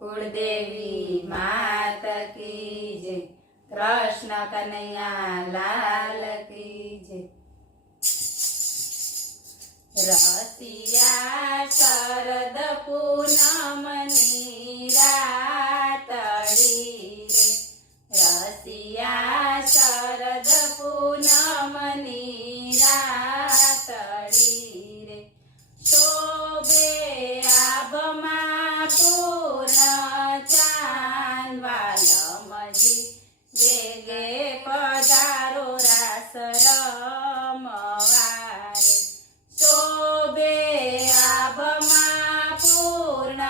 कुलदेवी मात की जय। कृष्ण कन्हैया लाल की जय। रसिया शरद पूनमनी रातड़ी रे। रसिया शरद पूनमनी रातड़ी रे। शोभे आभमा पूर्ण चांद वालमजी वेगे पधारो रास रमवारे। शोभे आभमा पूर्ण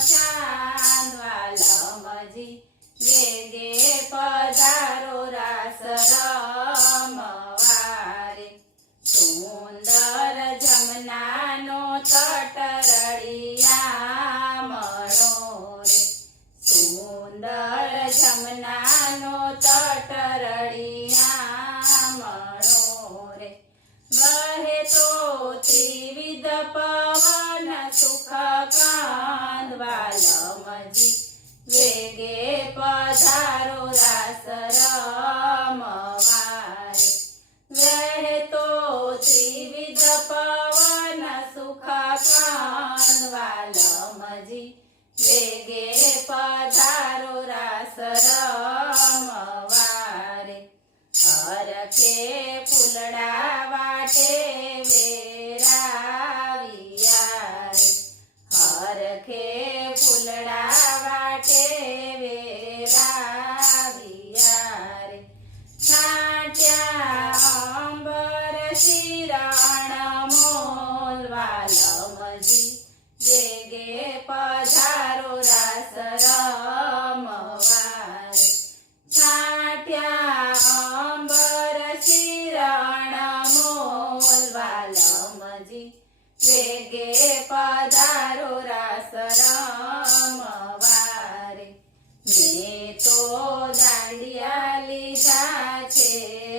चांद वालमजी वेगे पधारो रास रमवारे। सुंदर जमनानो तट रड़ियामणो रे। सुंदर जमनानो तट रड़ियामणो रे। वहे तो त्रिविध पवन सुख कांद वालमजी वेगे पधारो रास रमवारे। वहे तो त्रिविध पवन सुख कांद वालमजी वेगे पधारो रास रमवारे। हरखे फूलड़ा वाटे वेराविया रे। हरखे फूलड़ा वाटे वेराविया रे। छाट्या अंबर शिरण मोल वालमजी वेगे पधारो रास रमवारे। छाट्या अंबर शिरण मोल वालमजी वेगे पधारो रास रमवारे। मैं तो दांडिया लीधा छे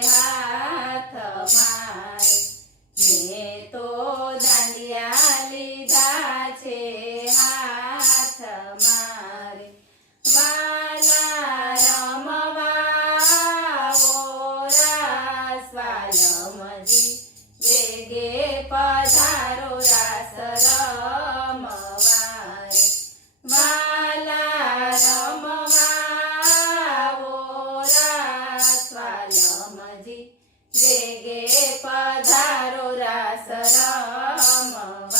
हाथ मारे। मैं तो दांडिया लीधा छे हाथ मारे। वाला रमवा आवो रास वालमजी वेगे पधारो रास रमवारे। वाला रमवा आवो रास वालमजी वेगे पधारो रास रमवारे।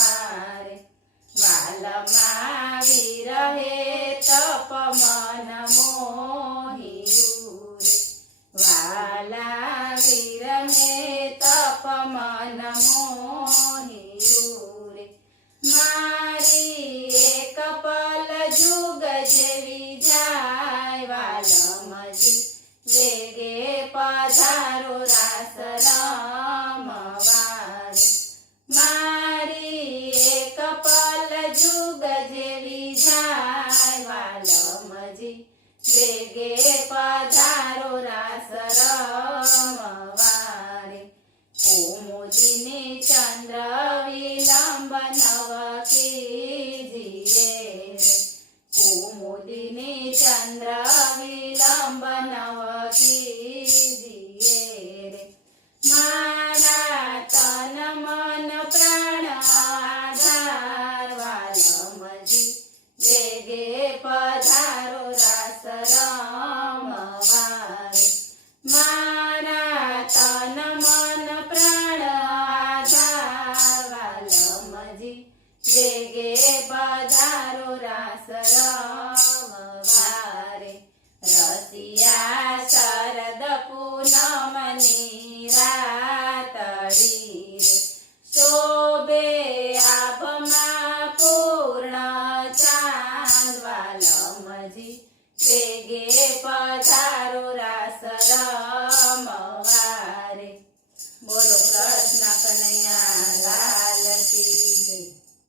वालमा विरहे तप मन मोहियु रे। वाला विरहे तप मन मोहियु रे। मारी एक पल जुग जेवी जाय वालमजी वेगे पधारो रास रमवारे। मारी एक पल जुग जेवी जाय वालमजी वेगे पधारो रास रमवारे। कुमुदिनी चंद्र विलंब नव कीजिए रे। कुमुदिनी चंद्र विलंब नव कीजिए रे। मारा तन मन प्राण आधार वालमजी वेगे पधारो रास रमवारे। मारा तन मन प्राण आधार वालमजी वेगे पधारो रास रमवारे। रसिया शरद पूनमनी रातड़ी रे। शोभे आभमा पूर्ण चांद वालमजी वेगे पधारो रास